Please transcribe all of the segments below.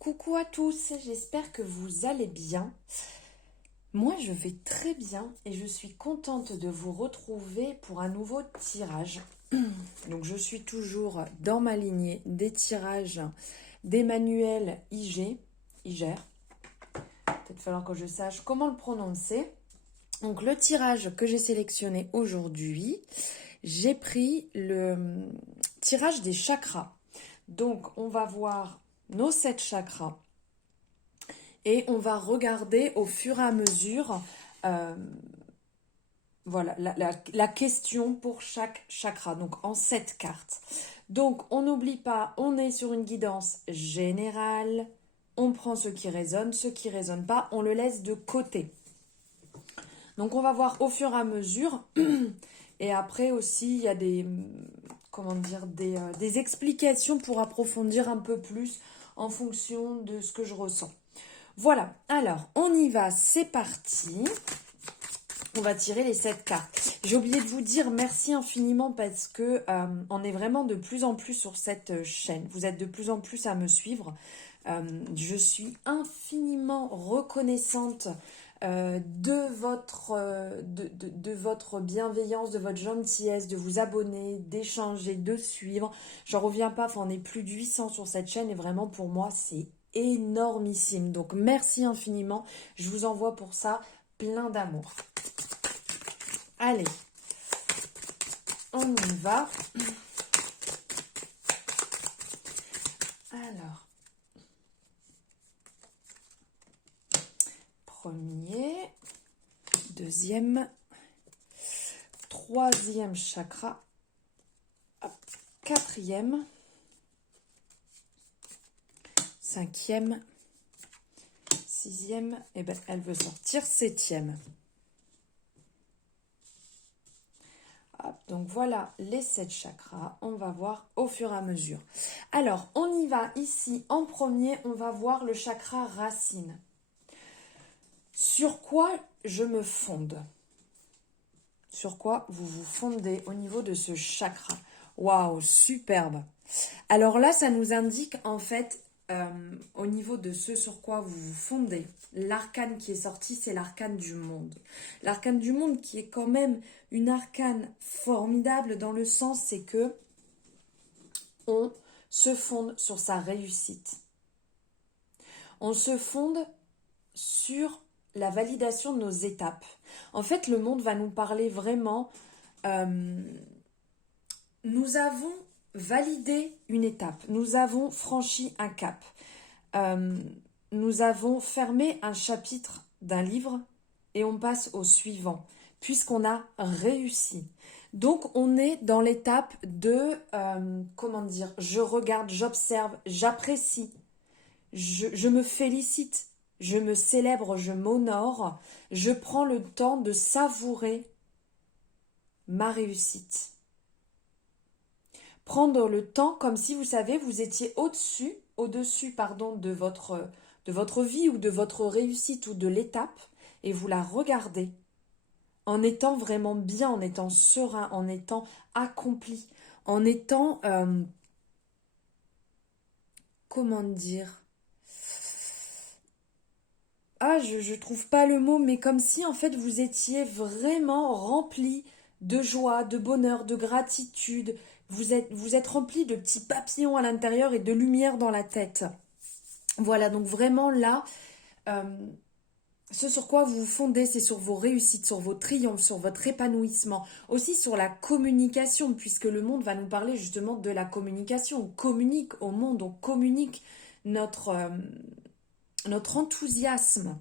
Coucou à tous, j'espère que vous allez bien. Moi, je vais très bien et je suis contente de vous retrouver pour un nouveau tirage. Donc, je suis toujours dans ma lignée des tirages d'Emmanuel Iger. Peut-être falloir que je sache comment le prononcer. Donc, le tirage que j'ai sélectionné aujourd'hui, j'ai pris le tirage des chakras. Donc, on va voir nos 7 chakras. Et on va regarder au fur et à mesure voilà, la question pour chaque chakra, donc en 7 cartes. Donc on n'oublie pas, on est sur une guidance générale, on prend ce qui résonne pas, on le laisse de côté. Donc on va voir au fur et à mesure. Et après aussi, il y a des explications pour approfondir un peu plus en fonction de ce que je ressens. Voilà, alors on y va, c'est parti. On va tirer les 7 cartes. J'ai oublié de vous dire merci infiniment parce que on est vraiment de plus en plus sur cette chaîne. Vous êtes de plus en plus à me suivre. Je suis infiniment reconnaissante de votre bienveillance, de votre gentillesse, de vous abonner, d'échanger, de suivre. J'en reviens pas, enfin on est plus de 800 sur cette chaîne et vraiment pour moi c'est énormissime. Donc merci infiniment. Je vous envoie pour ça plein d'amour. Allez, on y va. Alors, premier, deuxième, troisième chakra, quatrième, cinquième, sixième, et ben elle veut sortir septième. Hop, donc voilà les 7 chakras, on va voir au fur et à mesure. Alors, on y va ici en premier, on va voir le chakra racine. Sur quoi je me fonde? Sur quoi vous vous fondez au niveau de ce chakra? Waouh, superbe! Alors là, ça nous indique en fait au niveau de ce sur quoi vous vous fondez, l'arcane qui est sorti, c'est l'arcane du monde. L'arcane du monde qui est quand même une arcane formidable dans le sens, c'est que on se fonde sur sa réussite. On se fonde sur la validation de nos étapes. En fait, le monde va nous parler vraiment. Nous avons validé une étape, nous avons franchi un cap, nous avons fermé un chapitre d'un livre et on passe au suivant, puisqu'on a réussi. Donc on est dans l'étape de, je regarde, j'observe, j'apprécie, je me félicite, je me célèbre, je m'honore, je prends le temps de savourer ma réussite. Prendre le temps comme si, vous savez, vous étiez au-dessus de votre vie ou de votre réussite ou de l'étape et vous la regardez en étant vraiment bien, en étant serein, en étant accompli, en étant, comment dire, je trouve pas le mot, mais comme si en fait vous étiez vraiment rempli de joie, de bonheur, de gratitude. Vous êtes rempli de petits papillons à l'intérieur et de lumière dans la tête. Voilà, donc vraiment là, ce sur quoi vous vous fondez, c'est sur vos réussites, sur vos triomphes, sur votre épanouissement, aussi sur la communication, puisque le monde va nous parler justement de la communication. On communique au monde, on communique notre enthousiasme.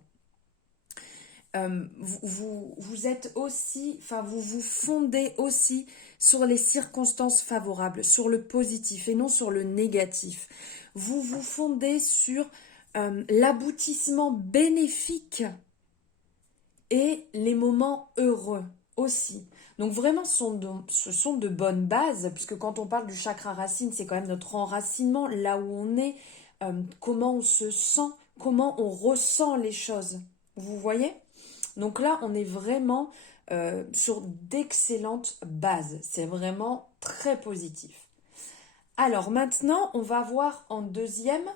Vous êtes aussi, enfin vous vous fondez aussi sur les circonstances favorables, sur le positif et non sur le négatif. Vous vous fondez sur l'aboutissement bénéfique et les moments heureux aussi. Donc vraiment, ce sont de bonnes bases, puisque quand on parle du chakra racine, c'est quand même notre enracinement, là où on est, comment on se sent, comment on ressent les choses. Vous voyez ? Donc là, on est vraiment sur d'excellentes bases. C'est vraiment très positif. Alors maintenant, on va voir en deuxième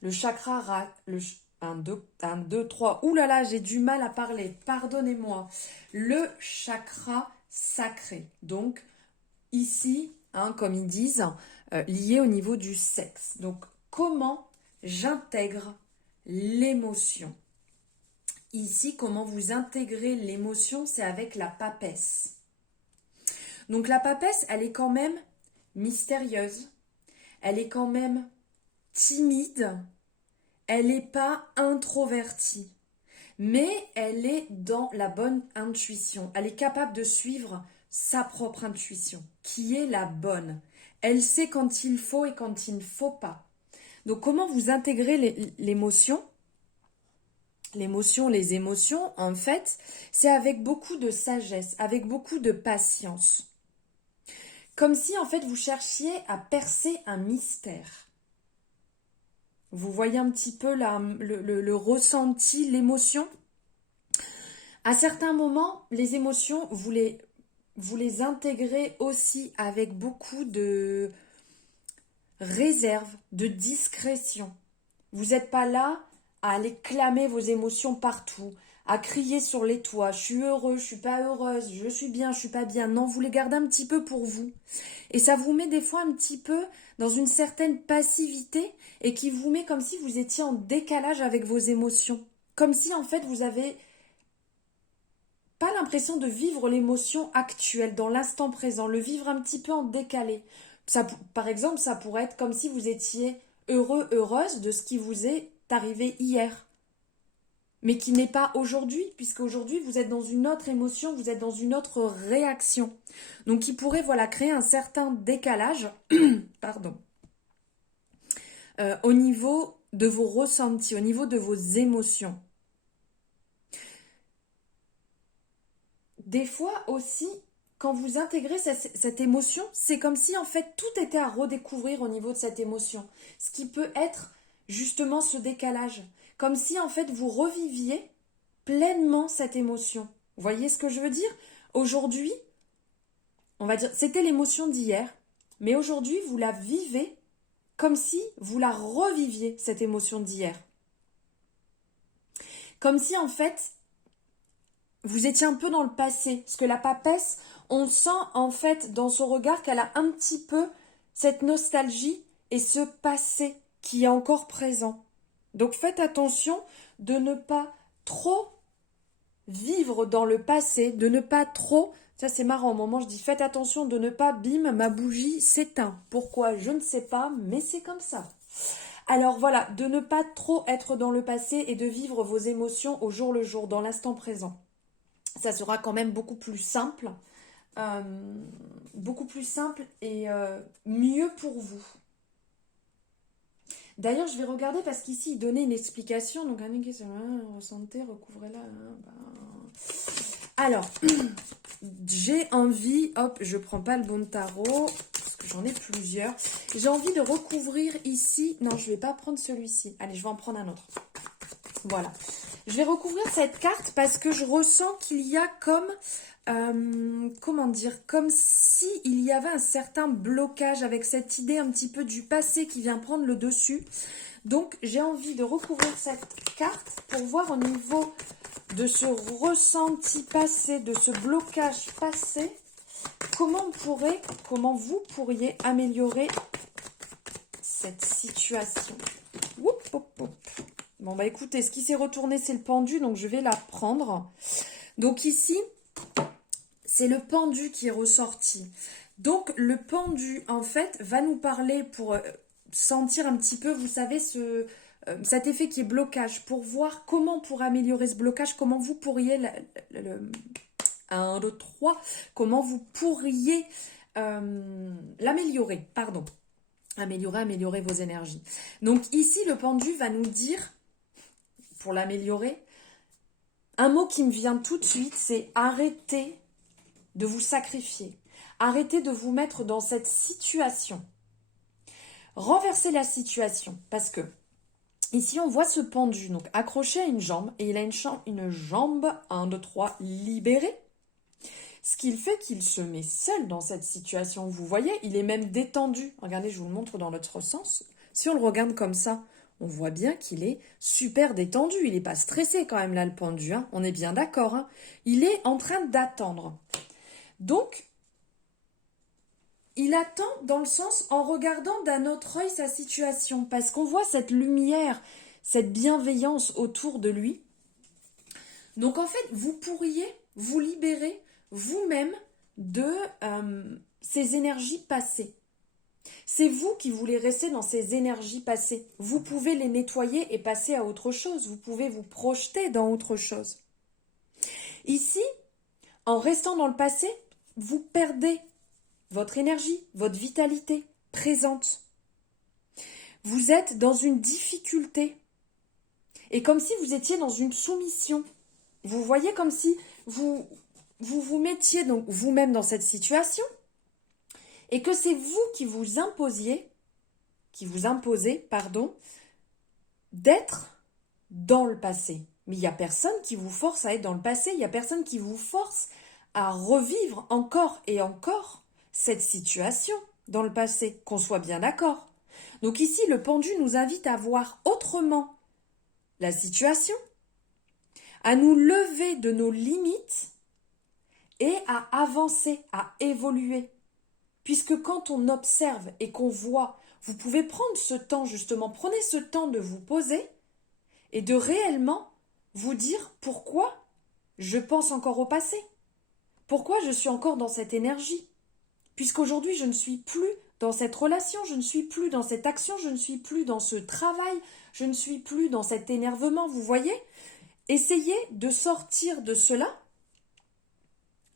le chakra, 1, 2, 3, ouh là là, j'ai du mal à parler, pardonnez-moi, le chakra sacré, donc ici, hein, comme ils disent, lié au niveau du sexe. Donc, comment j'intègre l'émotion? Ici, comment vous intégrez l'émotion, c'est avec la papesse. Donc, la papesse, elle est quand même mystérieuse, elle est quand même timide, elle n'est pas introvertie, mais elle est dans la bonne intuition. Elle est capable de suivre sa propre intuition, qui est la bonne. Elle sait quand il faut et quand il ne faut pas. Donc comment vous intégrez l'émotion? L'émotion, les émotions, en fait, c'est avec beaucoup de sagesse, avec beaucoup de patience. Comme si, en fait, vous cherchiez à percer un mystère. Vous voyez un petit peu le ressenti, l'émotion? À certains moments, les émotions, vous les intégrez aussi avec beaucoup de réserve, de discrétion. Vous n'êtes pas là à aller clamer vos émotions partout, à crier sur les toits, je suis heureux, je suis pas heureuse, je suis bien, je suis pas bien. Non, vous les gardez un petit peu pour vous. Et ça vous met des fois un petit peu dans une certaine passivité et qui vous met comme si vous étiez en décalage avec vos émotions. Comme si en fait vous avez pas l'impression de vivre l'émotion actuelle, dans l'instant présent, le vivre un petit peu en décalé. Ça, par exemple, ça pourrait être comme si vous étiez heureux, heureuse de ce qui vous est arrivé hier, mais qui n'est pas aujourd'hui, puisqu'aujourd'hui vous êtes dans une autre émotion, vous êtes dans une autre réaction. Donc qui pourrait voilà, créer un certain décalage pardon, au niveau de vos ressentis, au niveau de vos émotions. Des fois aussi, quand vous intégrez cette émotion, c'est comme si en fait tout était à redécouvrir au niveau de cette émotion. Ce qui peut être justement ce décalage. Comme si en fait vous reviviez pleinement cette émotion. Vous voyez ce que je veux dire? Aujourd'hui, on va dire, c'était l'émotion d'hier, mais aujourd'hui vous la vivez comme si vous la reviviez, cette émotion d'hier. Comme si en fait vous étiez un peu dans le passé, parce que la papesse, on sent en fait dans son regard qu'elle a un petit peu cette nostalgie et ce passé qui est encore présent. Donc faites attention de ne pas trop vivre dans le passé, de ne pas trop... Ça c'est marrant, au moment je dis faites attention de ne pas, bim, ma bougie s'éteint. Pourquoi? Je ne sais pas, mais c'est comme ça. Alors voilà, de ne pas trop être dans le passé et de vivre vos émotions au jour le jour, dans l'instant présent. Ça sera quand même beaucoup plus simple et mieux pour vous. D'ailleurs, je vais regarder parce qu'ici, il donnait une explication. Donc, ressentez, recouvrez-la. Alors, j'ai envie, hop, je prends pas le bon tarot parce que j'en ai plusieurs. J'ai envie de recouvrir ici. Non, je vais pas prendre celui-ci. Allez, je vais en prendre un autre. Voilà. Je vais recouvrir cette carte parce que je ressens qu'il y a comme, comment dire, comme si il y avait un certain blocage avec cette idée un petit peu du passé qui vient prendre le dessus. Donc, j'ai envie de recouvrir cette carte pour voir au niveau de ce ressenti passé, de ce blocage passé, comment vous pourriez améliorer cette situation. Oup, oup, oup. Bon, bah écoutez, ce qui s'est retourné, c'est le pendu, donc je vais la prendre. Donc ici, c'est le pendu qui est ressorti. Donc le pendu, en fait, va nous parler pour sentir un petit peu, vous savez, cet effet qui est blocage, pour voir comment pour améliorer ce blocage, comment vous pourriez, 1, 2, 3, comment vous pourriez l'améliorer, pardon. Améliorer vos énergies. Donc ici, le pendu va nous dire... pour l'améliorer. Un mot qui me vient tout de suite, c'est arrêtez de vous sacrifier. Arrêtez de vous mettre dans cette situation. Renversez la situation parce que ici on voit ce pendu donc accroché à une jambe et il a une jambe 1, 2, 3 libérée. Ce qu'il fait qu'il se met seul dans cette situation. Vous voyez, il est même détendu. Regardez, je vous le montre dans l'autre sens. Si on le regarde comme ça, On voit bien qu'il est super détendu. Il n'est pas stressé quand même là, le pendu. Hein. On est bien d'accord. Hein. Il est en train d'attendre. Donc, il attend dans le sens en regardant d'un autre œil sa situation. Parce qu'on voit cette lumière, cette bienveillance autour de lui. Donc en fait, vous pourriez vous libérer vous-même de ces énergies passées. C'est vous qui voulez rester dans ces énergies passées. Vous pouvez les nettoyer et passer à autre chose. Vous pouvez vous projeter dans autre chose. Ici, en restant dans le passé, vous perdez votre énergie, votre vitalité présente. Vous êtes dans une difficulté. Et comme si vous étiez dans une soumission. Vous voyez comme si vous mettiez donc vous-même dans cette situation et que c'est vous qui vous imposez, d'être dans le passé. Mais il n'y a personne qui vous force à être dans le passé, il n'y a personne qui vous force à revivre encore et encore cette situation dans le passé, qu'on soit bien d'accord. Donc ici, le pendu nous invite à voir autrement la situation, à nous lever de nos limites et à avancer, à évoluer. Puisque quand on observe et qu'on voit, vous pouvez prendre ce temps justement, prenez ce temps de vous poser et de réellement vous dire pourquoi je pense encore au passé, pourquoi je suis encore dans cette énergie, puisqu'aujourd'hui je ne suis plus dans cette relation, je ne suis plus dans cette action, je ne suis plus dans ce travail, je ne suis plus dans cet énervement, vous voyez ? Essayez de sortir de cela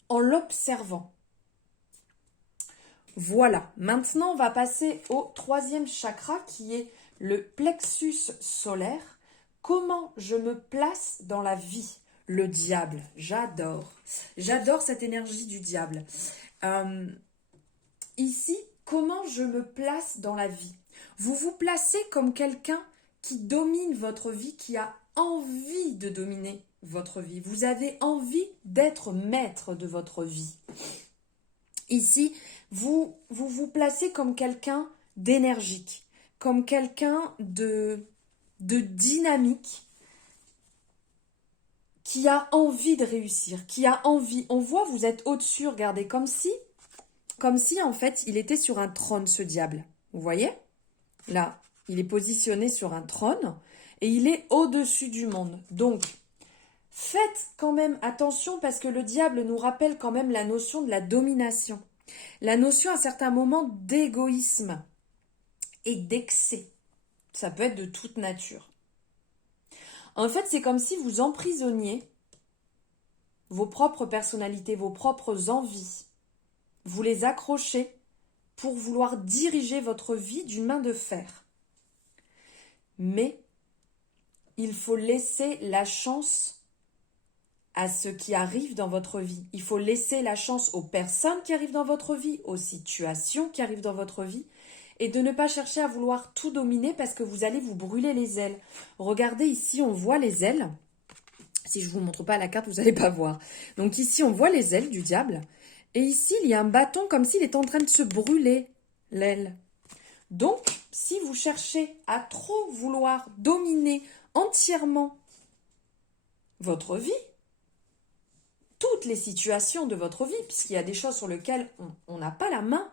en l'observant. Voilà, maintenant on va passer au troisième chakra qui est le plexus solaire. Comment je me place dans la vie ? Le diable, j'adore. J'adore cette énergie du diable. Ici, comment je me place dans la vie ? Vous vous placez comme quelqu'un qui domine votre vie, qui a envie de dominer votre vie. Vous avez envie d'être maître de votre vie. Ici, vous vous placez comme quelqu'un d'énergique, comme quelqu'un de dynamique, qui a envie de réussir, qui a envie. On voit, vous êtes au-dessus, regardez, comme si en fait, il était sur un trône, ce diable. Vous voyez ? Là, il est positionné sur un trône et il est au-dessus du monde. Donc, faites quand même attention parce que le diable nous rappelle quand même la notion de la domination. La notion à certains moments d'égoïsme et d'excès. Ça peut être de toute nature. En fait, c'est comme si vous emprisonniez vos propres personnalités, vos propres envies. Vous les accrochez pour vouloir diriger votre vie d'une main de fer. Mais il faut laisser la chance à ce qui arrive dans votre vie. Il faut laisser la chance aux personnes qui arrivent dans votre vie, aux situations qui arrivent dans votre vie, et de ne pas chercher à vouloir tout dominer parce que vous allez vous brûler les ailes. Regardez ici, on voit les ailes. Si je ne vous montre pas la carte, vous n'allez pas voir. Donc ici, on voit les ailes du diable. Et ici, il y a un bâton comme s'il était en train de se brûler, l'aile. Donc, si vous cherchez à trop vouloir dominer entièrement votre vie, toutes les situations de votre vie, puisqu'il y a des choses sur lesquelles on n'a pas la main,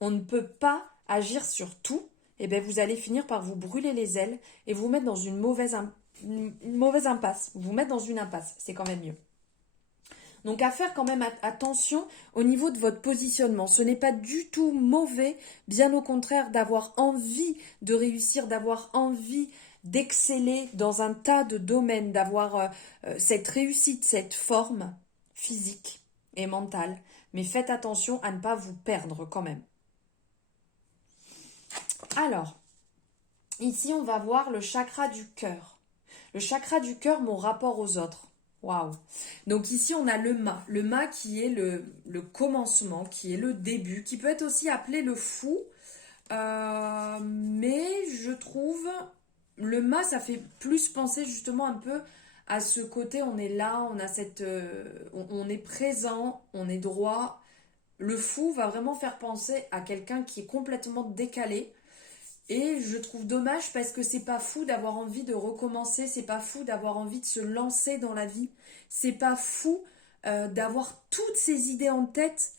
on ne peut pas agir sur tout, et bien vous allez finir par vous brûler les ailes et vous mettre dans une mauvaise impasse. Vous mettre dans une impasse, c'est quand même mieux. Donc à faire quand même attention au niveau de votre positionnement. Ce n'est pas du tout mauvais, bien au contraire, d'avoir envie de réussir, d'avoir envie d'exceller dans un tas de domaines, d'avoir cette réussite, cette forme physique et mentale. Mais faites attention à ne pas vous perdre quand même. Alors, ici on va voir le chakra du cœur. Le chakra du cœur, mon rapport aux autres. Waouh! Donc ici on a le mât. Le mât qui est le commencement, qui est le début, qui peut être aussi appelé le fou. Mais je trouve, le mât ça fait plus penser justement un peu à ce côté, on est là, on a on est présent, on est droit. Le fou va vraiment faire penser à quelqu'un qui est complètement décalé Et je trouve dommage parce que c'est pas fou d'avoir envie de recommencer, c'est pas fou d'avoir envie de se lancer dans la vie, c'est pas fou d'avoir toutes ces idées en tête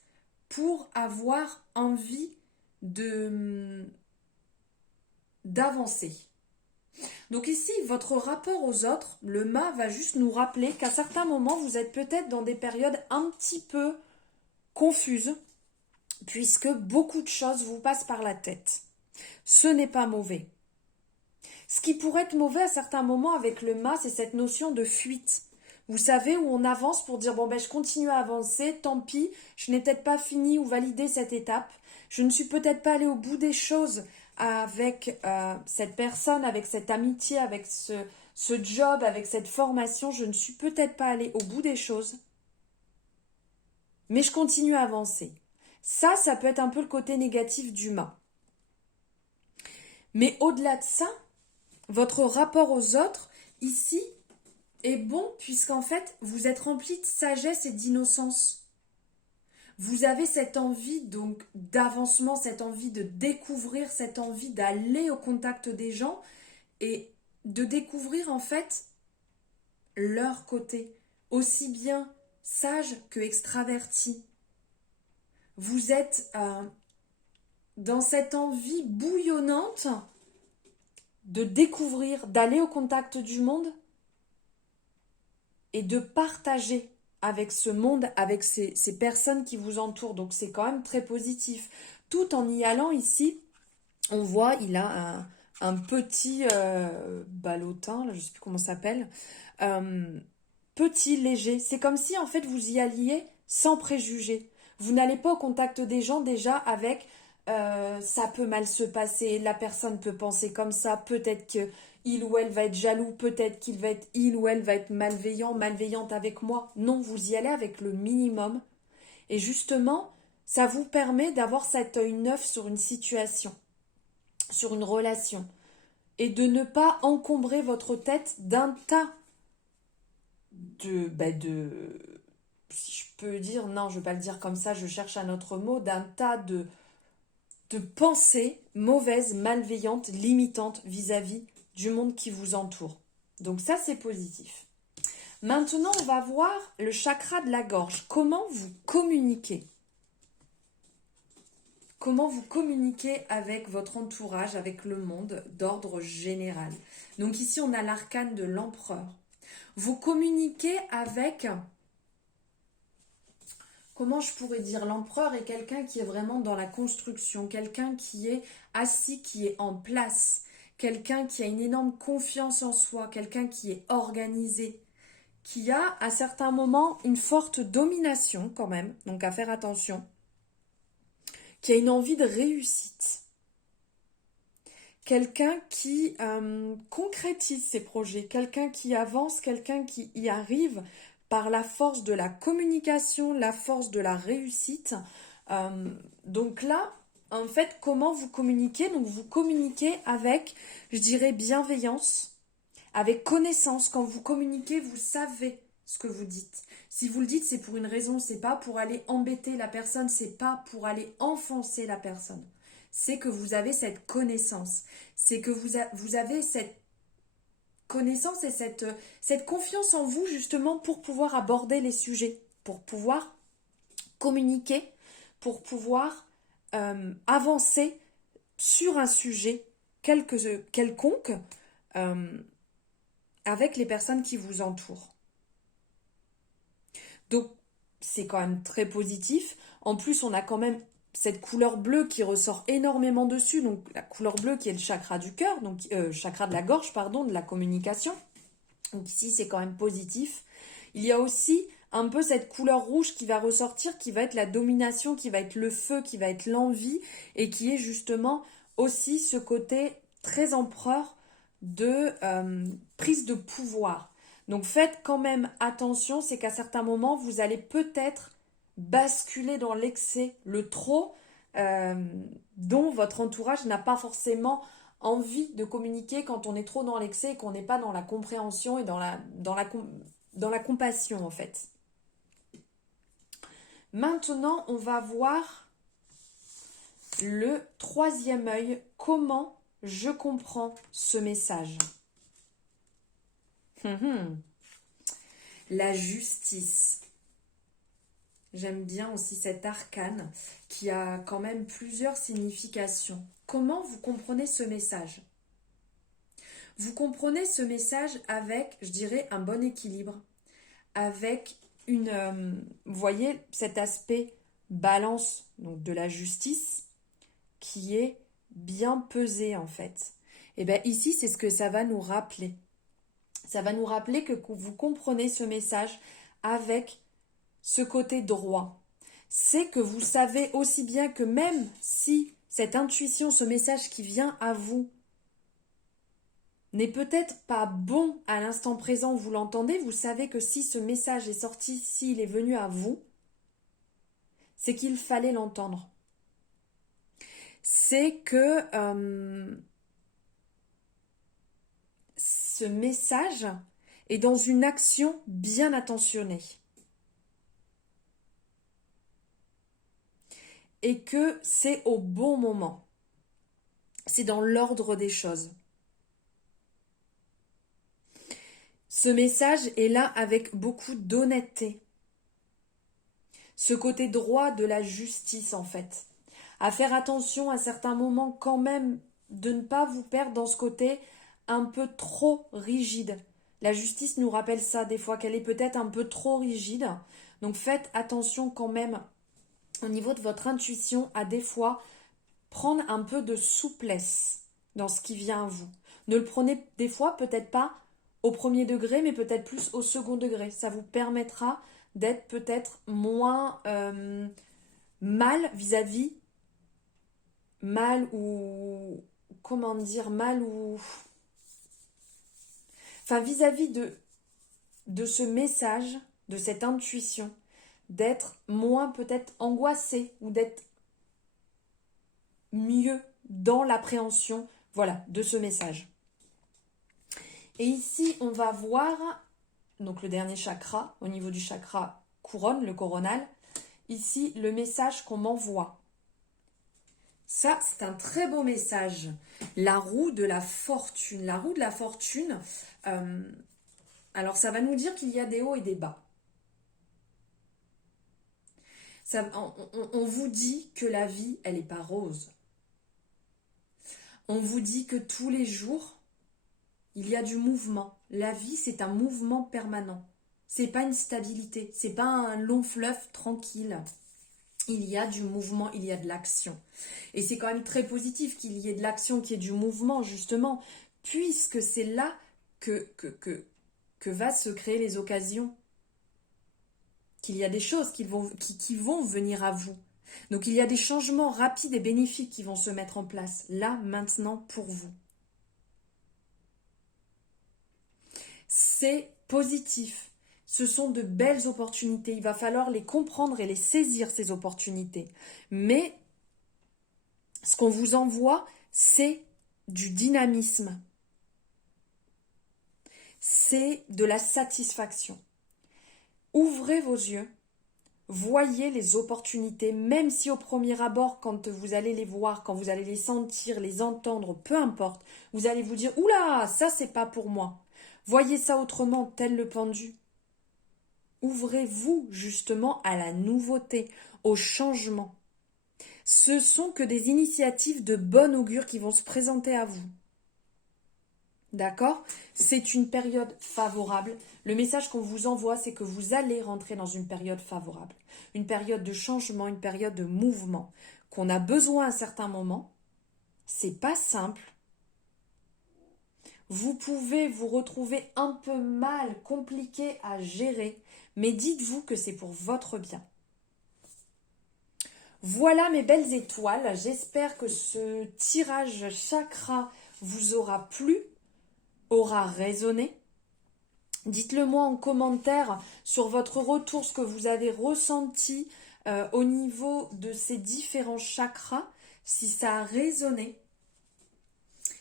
pour avoir envie de d'avancer. Donc ici, votre rapport aux autres, le mât va juste nous rappeler qu'à certains moments, vous êtes peut-être dans des périodes un petit peu confuses, puisque beaucoup de choses vous passent par la tête. Ce n'est pas mauvais. Ce qui pourrait être mauvais à certains moments avec le mât, c'est cette notion de fuite. Vous savez, où on avance pour dire, bon ben je continue à avancer, tant pis, je n'ai peut-être pas fini ou validé cette étape, je ne suis peut-être pas allée au bout des choses avec cette personne, avec cette amitié, avec ce job, avec cette formation, je ne suis peut-être pas allée au bout des choses, mais je continue à avancer. Ça peut être un peu le côté négatif du mât. Mais au-delà de ça, votre rapport aux autres, ici, est bon puisqu'en fait, vous êtes rempli de sagesse et d'innocence. Vous avez cette envie donc d'avancement, cette envie de découvrir, cette envie d'aller au contact des gens et de découvrir en fait leur côté, aussi bien sage que extraverti. Vous êtes dans cette envie bouillonnante de découvrir, d'aller au contact du monde et de partager avec ce monde, avec ces personnes qui vous entourent. Donc c'est quand même très positif. Tout en y allant ici, on voit, il a un petit ballotin, là, je ne sais plus comment ça s'appelle, petit, léger. C'est comme si en fait vous y alliez sans préjugés. Vous n'allez pas au contact des gens déjà avec ça peut mal se passer, la personne peut penser comme ça, peut-être que il ou elle va être jaloux, peut-être il ou elle va être malveillant, malveillante avec moi. Non, vous y allez avec le minimum. Et justement, ça vous permet d'avoir cet œil neuf sur une situation, sur une relation, et de ne pas encombrer votre tête d'un tas si je peux dire, non, je ne vais pas le dire comme ça, je cherche un autre mot, d'un tas de pensées mauvaises, malveillantes, limitantes vis-à-vis du monde qui vous entoure. Donc ça, c'est positif. Maintenant, on va voir le chakra de la gorge. Comment vous communiquez? Comment vous communiquez avec votre entourage, avec le monde d'ordre général? Donc ici, on a l'arcane de l'empereur. Vous communiquez avec... Comment je pourrais dire? L'empereur est quelqu'un qui est vraiment dans la construction, quelqu'un qui est assis, qui est en place, quelqu'un qui a une énorme confiance en soi, quelqu'un qui est organisé, qui a à certains moments une forte domination quand même, donc à faire attention, qui a une envie de réussite, quelqu'un qui concrétise ses projets, quelqu'un qui avance, quelqu'un qui y arrive par la force de la communication, la force de la réussite. Donc là, en fait, comment vous communiquez? Donc vous communiquez avec, je dirais, bienveillance, avec connaissance. Quand vous communiquez, vous savez ce que vous dites. Si vous le dites, c'est pour une raison, c'est pas pour aller embêter la personne, c'est pas pour aller enfoncer la personne. C'est que vous avez cette connaissance, c'est que vous avez cette connaissance et cette confiance en vous justement pour pouvoir aborder les sujets, pour pouvoir communiquer, pour pouvoir avancer sur un sujet quelconque avec les personnes qui vous entourent. Donc c'est quand même très positif. En plus, on a quand même cette couleur bleue qui ressort énormément dessus, donc la couleur bleue qui est le chakra du cœur, donc chakra de la gorge, pardon, de la communication. Donc ici, c'est quand même positif. Il y a aussi un peu cette couleur rouge qui va ressortir, qui va être la domination, qui va être le feu, qui va être l'envie, et qui est justement aussi ce côté très empereur de prise de pouvoir. Donc faites quand même attention, c'est qu'à certains moments, vous allez peut-être basculer dans l'excès, le trop, dont votre entourage n'a pas forcément envie de communiquer quand on est trop dans l'excès et qu'on n'est pas dans la compréhension et dans la compassion en fait. Maintenant, on va voir le troisième œil, comment je comprends ce message. La justice. J'aime bien aussi cet arcane qui a quand même plusieurs significations. Comment vous comprenez ce message? Vous comprenez ce message avec, je dirais, un bon équilibre, avec vous voyez cet aspect balance donc de la justice qui est bien pesé en fait. Et bien ici, c'est ce que ça va nous rappeler. Ça va nous rappeler que vous comprenez ce message avec ce côté droit. C'est que vous savez aussi bien que même si cette intuition, ce message qui vient à vous n'est peut-être pas bon à l'instant présent où vous l'entendez, vous savez que si ce message est sorti, s'il est venu à vous, c'est qu'il fallait l'entendre. C'est que ce message est dans une action bien attentionnée. Et que c'est au bon moment. C'est dans l'ordre des choses. Ce message est là avec beaucoup d'honnêteté. Ce côté droit de la justice en fait. À faire attention à certains moments quand même de ne pas vous perdre dans ce côté un peu trop rigide. La justice nous rappelle ça des fois, qu'elle est peut-être un peu trop rigide. Donc faites attention quand même au niveau de votre intuition à des fois prendre un peu de souplesse dans ce qui vient à vous. Ne le prenez des fois peut-être pas au premier degré, mais peut-être plus au second degré. Ça vous permettra d'être peut-être moins mal vis-à-vis, mal ou... Comment dire, mal ou... Enfin, vis-à-vis de ce message, de cette intuition, d'être moins peut-être angoissé ou d'être mieux dans l'appréhension, voilà, de ce message. Et ici, on va voir donc le dernier chakra, au niveau du chakra couronne, le coronal. Ici, le message qu'on m'envoie. Ça, c'est un très beau message. La roue de la fortune. La roue de la fortune, alors ça va nous dire qu'il y a des hauts et des bas. Ça, on vous dit que la vie, elle n'est pas rose. On vous dit que tous les jours, il y a du mouvement. La vie, c'est un mouvement permanent. C'est pas une stabilité. C'est pas un long fleuve tranquille. Il y a du mouvement, il y a de l'action. Et c'est quand même très positif qu'il y ait de l'action, qu'il y ait du mouvement, justement, puisque c'est là que va se créer les occasions. Qu'il y a des choses qui vont venir à vous. Donc il y a des changements rapides et bénéfiques qui vont se mettre en place, là, maintenant, pour vous. C'est positif. Ce sont de belles opportunités. Il va falloir les comprendre et les saisir, ces opportunités. Mais ce qu'on vous envoie, c'est du dynamisme. C'est de la satisfaction. Ouvrez vos yeux. Voyez les opportunités, même si au premier abord, quand vous allez les voir, quand vous allez les sentir, les entendre, peu importe, vous allez vous dire « Oula, ça c'est pas pour moi ». Voyez ça autrement, tel le pendu. Ouvrez-vous justement à la nouveauté, au changement. Ce sont que des initiatives de bon augure qui vont se présenter à vous. D'accord? C'est une période favorable. Le message qu'on vous envoie, c'est que vous allez rentrer dans une période favorable. Une période de changement, une période de mouvement. Qu'on a besoin à certains moments. C'est pas simple. Vous pouvez vous retrouver un peu mal, compliqué à gérer, mais dites-vous que c'est pour votre bien. Voilà mes belles étoiles, j'espère que ce tirage chakra vous aura plu, aura résonné. Dites-le moi en commentaire sur votre retour, ce que vous avez ressenti au niveau de ces différents chakras, si ça a résonné.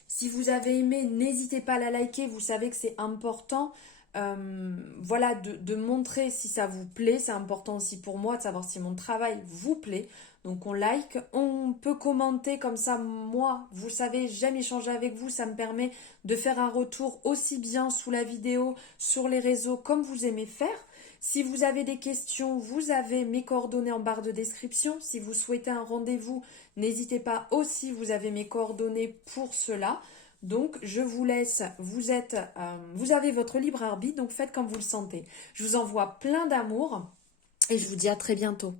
Si vous avez aimé, n'hésitez pas à la liker, vous savez que c'est important. Voilà, de montrer si ça vous plaît. C'est important aussi pour moi de savoir si mon travail vous plaît. Donc on like, on peut commenter comme ça. Moi, vous savez, j'aime échanger avec vous. Ça me permet de faire un retour aussi bien sous la vidéo, sur les réseaux, comme vous aimez faire. Si vous avez des questions, vous avez mes coordonnées en barre de description. Si vous souhaitez un rendez-vous, n'hésitez pas aussi, vous avez mes coordonnées pour cela. Donc, je vous laisse, vous avez votre libre arbitre, donc faites comme vous le sentez. Je vous envoie plein d'amour et je vous dis à très bientôt.